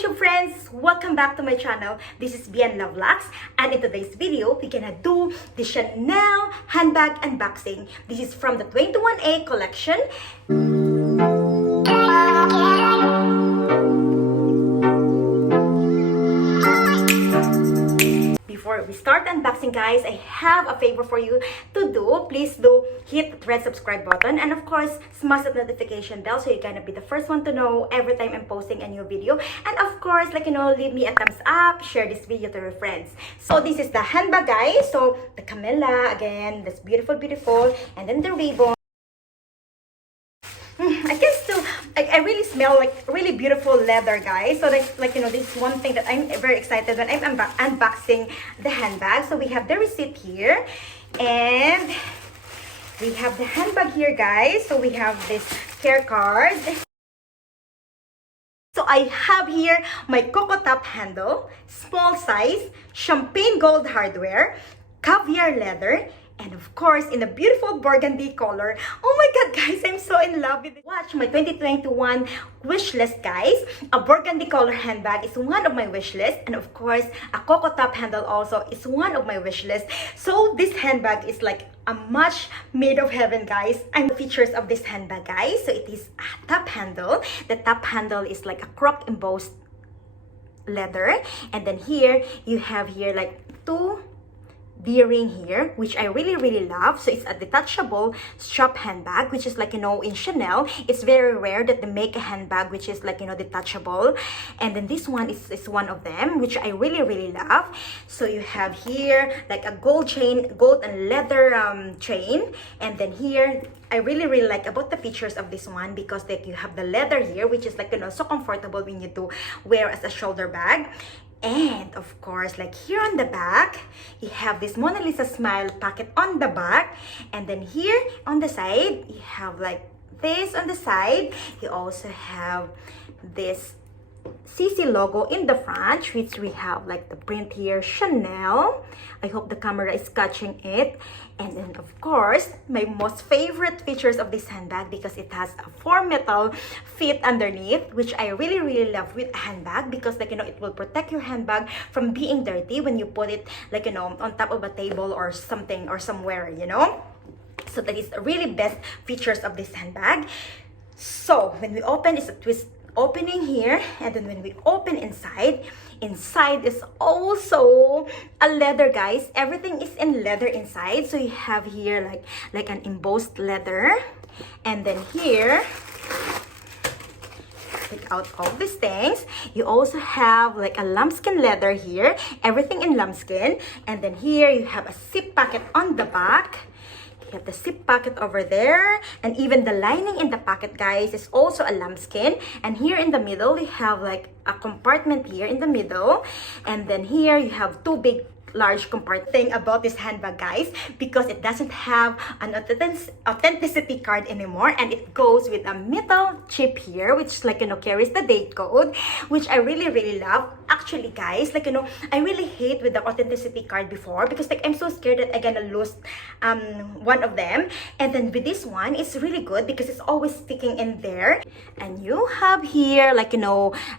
YouTube friends! Welcome back to my channel. This is Bien Lovelax, and in today's video, we're gonna do the Chanel handbag unboxing. This is from the 21’A collection. Before we start unboxing, guys, I have a favor for you to do. Please do hit the red subscribe button, and of course smash the notification bell so you're gonna be the first one to know every time I'm posting a new video. And of course, leave me a thumbs up, share this video to your friends. So this is the handbag, guys. So the camella, again, that's beautiful, and then the ribbon. I can still, I really smell like really beautiful leather, guys. So this is one thing that I'm very excited when I'm unboxing the handbag. So we have the receipt here, and we have the handbag here, guys. So we have this care card. So I have here my Coco top handle, small size, champagne gold hardware, caviar leather, and of course, in a beautiful burgundy color. Oh my God, guys, I'm so in love with it. Watch my 2021 wish list, guys. A burgundy color handbag is one of my wish list. And of course, a Coco top handle also is one of my wish list. So this handbag is like a match made of heaven, guys. And the features of this handbag, guys. So it is a top handle. The top handle is like a croc embossed leather. And then here, you have here like two D-ring here, which I really love. So it's a detachable strap handbag, which is in Chanel, it's very rare that they make a handbag which is detachable. And then this one is one of them, which I really love. So you have here like a gold chain, gold and leather chain. And then here, I really like about the features of this one, because you have the leather here, which is so comfortable when you do wear as a shoulder bag. And of course, here on the back, you have this Mona Lisa smile pocket on the back. And then here on the side, you have this on the side. You also have this CC logo in the front, which we have the print here, Chanel. I hope the camera is catching it. And then of course, my most favorite features of this handbag, because it has a 4 metal fit underneath, which I really love with a handbag, because it will protect your handbag from being dirty when you put it on top of a table or something or somewhere, So that is the really best features of this handbag. So when we open, it's a twist opening here, and then when we open inside is also a leather, guys. Everything is in leather inside. So you have here like an embossed leather, and then here, take out all these things, you also have a lambskin leather here, everything in lambskin. And then here you have a zip pocket on the back. You have the zip pocket over there, and even the lining in the pocket, guys, is also a lambskin. And here in the middle, you have a compartment here in the middle. And then here you have two big large compartment. Thing about this handbag, guys, because it doesn't have an authenticity card anymore, and it goes with a metal chip here, which carries the date code, which I really love. Actually, guys, I really hate with the authenticity card before, because I'm so scared that I'm gonna lose one of them. And then with this one, it's really good because it's always sticking in there. And you have here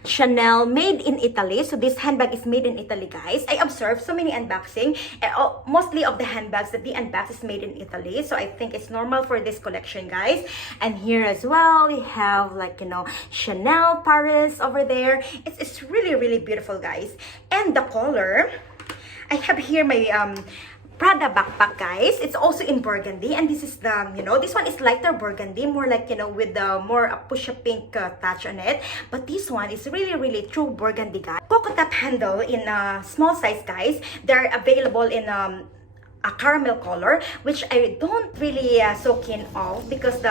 Chanel made in Italy. So this handbag is made in Italy, guys. I observed so many unboxing, mostly of the handbags that the unbox is made in Italy. So I think it's normal for this collection, guys. And here as well, we have Chanel Paris over there. It's really beautiful, guys. And the color, I have here my Prada backpack, guys. It's also in burgundy, and this is the this one is lighter burgundy, more with the more push-a pink touch on it. But this one is really true burgundy, guys. Coco top handle in small size, guys. They're available in a caramel color, which I don't really so keen of, because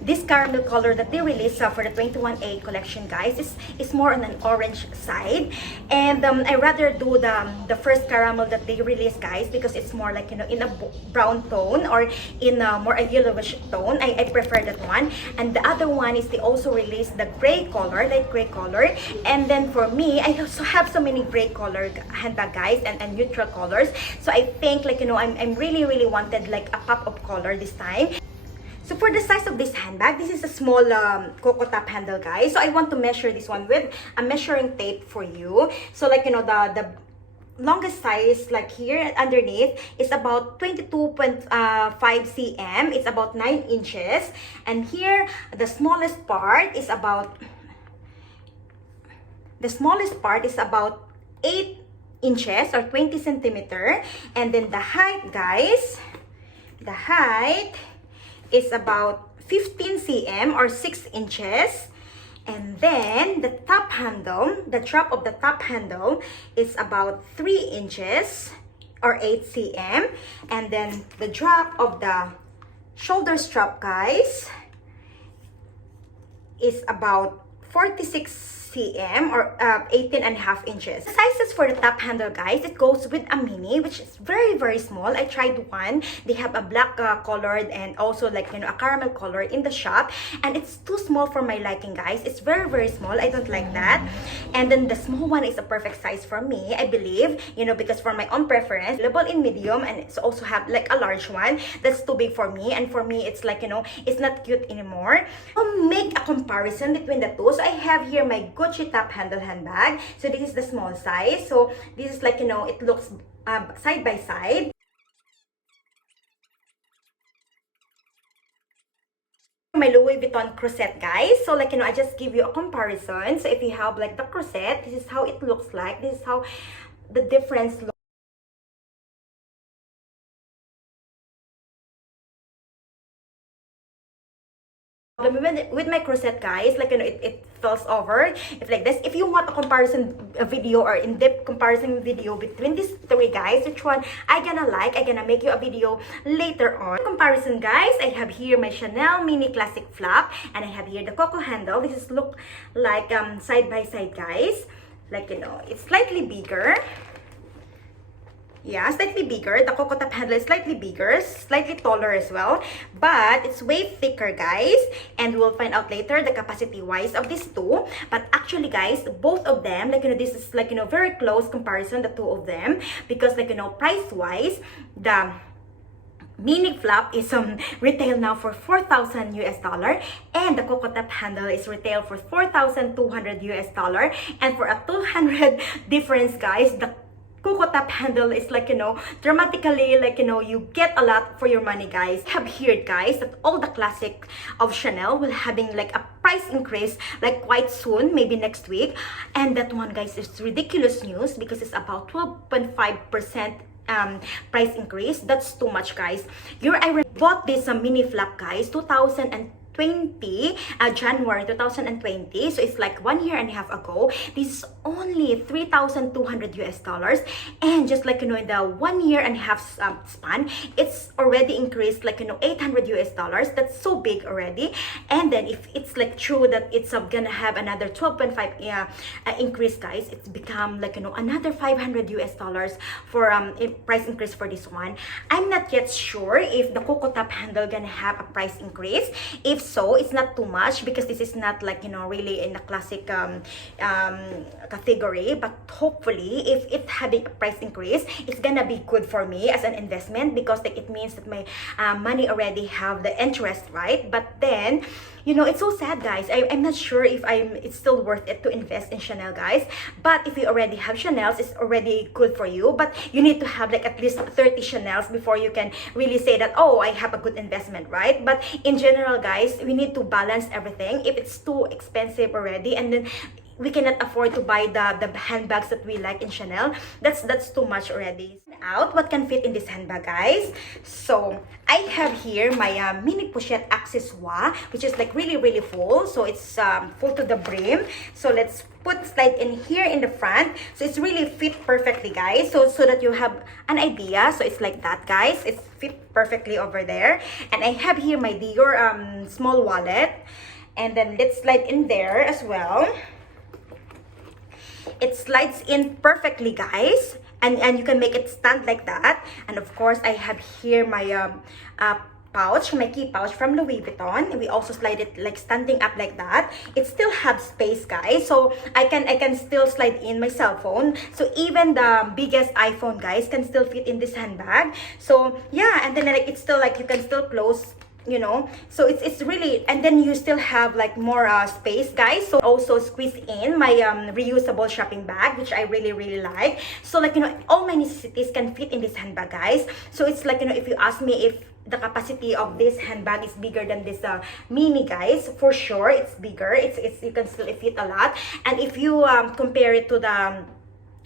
this caramel color that they released for the 21’A collection, guys, is more on an orange side. And I rather do the first caramel that they released, guys, because it's more in a brown tone, or in more a yellowish tone. I prefer that one. And the other one is they also released the gray color, light gray color. And then for me, I also have so many gray color handbag, guys, and neutral colors. So I think I'm really wanted a pop of color this time. So for the size of this handbag, this is a small Coco top handle, guys. So I want to measure this one with a measuring tape for you. So like, you know, the longest size, like here underneath, is about 22.5 cm. It's about 9 inches. And here, the smallest part is about 8 inches or 20 centimeter. And then the height, guys, the height is about 15 cm or 6 inches. And then the top handle, the drop of the top handle is about 3 inches or 8 cm. And then the drop of the shoulder strap, guys, is about 46 cm or 18.5 inches. The sizes for the top handle, guys, it goes with a mini, which is very, very small. I tried one. They have a black colored and also like, you know, a caramel color in the shop, and it's too small for my liking, guys. It's very, very small. I don't like that. And then the small one is a perfect size for me, I believe, you know, because for my own preference, available in medium, and it's also have like a large one that's too big for me, and for me it's like, you know, it's not cute anymore. I'll make a comparison between the two. So I have here my Gucci top handle handbag. So this is the small size. So this is like, you know, it looks side by side. My Louis Vuitton crochet, guys. So like, you know, I just give you a comparison. So if you have like the crochet, this is how it looks like. This is how the difference looks. With my crochet, guys, like, you know, it falls over. It's like this. If you want a comparison video or in-depth comparison video between these three, guys, which one I gonna make you a video later on. Comparison, guys, I have here my Chanel mini classic flap, and I have here the Coco handle. This is look like side by side, guys. Like, you know, it's slightly bigger. Yeah, slightly bigger. The Coco top handle is slightly bigger, slightly taller as well, but it's way thicker, guys. And we'll find out later the capacity wise of these two. But actually, guys, both of them, like, you know, this is like, you know, very close comparison, the two of them, because like, you know, price wise, the mini flap is retail now for 4,000 US dollar, and the Coco top handle is retail for 4,200 US dollar. And for a 200 difference, guys, the Coco top handle is like, you know, dramatically, like, you know, you get a lot for your money, guys. I have heard, guys, that all the classic of Chanel will having like a price increase like quite soon, maybe next week. And that one, guys, is ridiculous news because it's about 12.5% price increase. That's too much, guys. I bought this mini flap, guys, 2020, January 2020. So it's like 1 year and a half ago. This is only 3,200 US dollars. And just like, you know, in the 1 year and a half span, it's already increased like, you know, 800 US dollars. That's so big already. And then if it's like true that it's gonna have another 12.5 increase, guys, it's become like, you know, another 500 US dollars for price increase for this one. I'm not yet sure if the Coco top handle gonna have a price increase. If so, it's not too much because this is not like, you know, really in the classic category. But hopefully, if it having a price increase, it's gonna be good for me as an investment, because like it means that my money already have the interest, right? But then, you know, it's so sad, guys. I'm not sure if it's still worth it to invest in Chanel, guys. But if you already have Chanels, it's already good for you. But you need to have like at least 30 Chanels before you can really say that, oh, I have a good investment, right? But in general, guys, we need to balance everything. If it's too expensive already, and then we cannot afford to buy the handbags that we like in Chanel, that's too much already. Out what can fit in this handbag, guys. So I have here my mini pochette accessoire, which is like really full. So it's full to the brim. So let's slide in here in the front. So it's really fit perfectly, guys. So that you have an idea. So it's like that, guys. It's fit perfectly over there. And I have here my Dior small wallet. And then let's slide in there as well. It slides in perfectly, guys, and you can make it stand like that. And of course, I have here my pouch, my key pouch from Louis Vuitton. We also slide it like standing up like that. It still has space, guys, so I can still slide in my cell phone. So even the biggest iPhone, guys, can still fit in this handbag. So yeah, and then like it's still like you can still close you know, so it's really, and then you still have like more space, guys. So also squeeze in my reusable shopping bag, which I really like. So like, you know, all my necessities can fit in this handbag, guys. So it's like, you know, if you ask me if the capacity of this handbag is bigger than this mini, guys, for sure it's bigger. It's you can still fit a lot. And if you compare it to the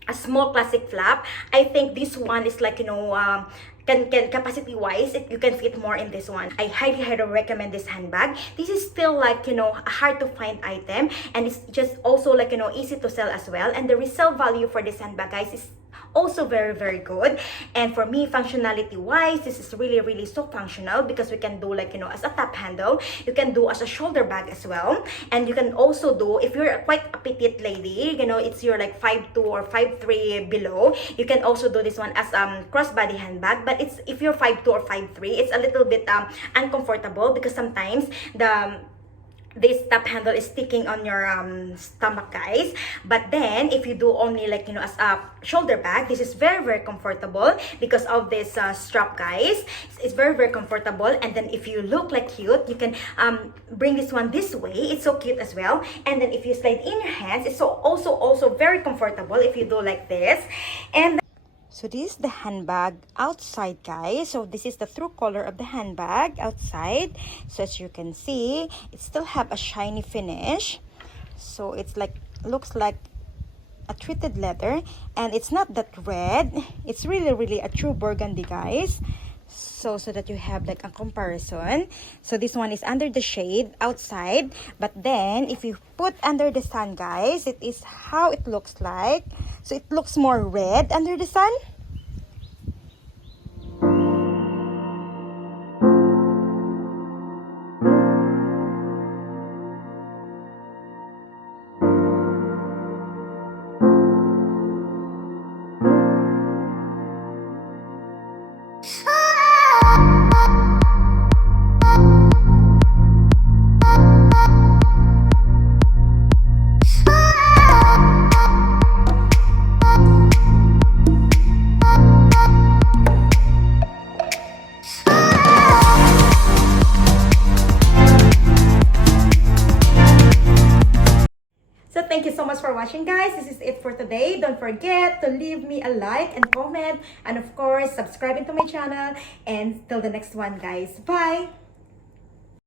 a small classic flap, I think this one is like, you know, can capacity wise, you can fit more in this one. I highly recommend this handbag. This is still like, you know, a hard to find item, and it's just also like, you know, easy to sell as well. And the resale value for this handbag, guys, is also very good. And for me, functionality wise, this is really so functional, because we can do like, you know, as a top handle, you can do as a shoulder bag as well. And you can also do, if you're quite a petite lady, you know, it's your like 5'2" or 5'3" below, you can also do this one as crossbody handbag. But it's, if you're 5'2" or 5'3", it's a little bit uncomfortable, because sometimes this top handle is sticking on your stomach, guys. But then if you do only like, you know, as a shoulder bag, this is very comfortable because of this strap, guys. It's very comfortable. And then if you look like cute, you can bring this one this way. It's so cute as well. And then if you slide in your hands, it's so also very comfortable if you do like this. And so this is the handbag outside, guys. So this is the true color of the handbag outside. So as you can see, it still have a shiny finish. So it's like, looks like a treated leather, and it's not that red. It's really a true burgundy, guys. So that you have like a comparison. So this one is under the shade outside, but then if you put under the sun, guys, it is how it looks like. So it looks more red under the sun. So thank you so much for watching, guys. This is it for today. Don't forget to leave me a like and comment, and of course subscribe into my channel. And till the next one, guys. Bye.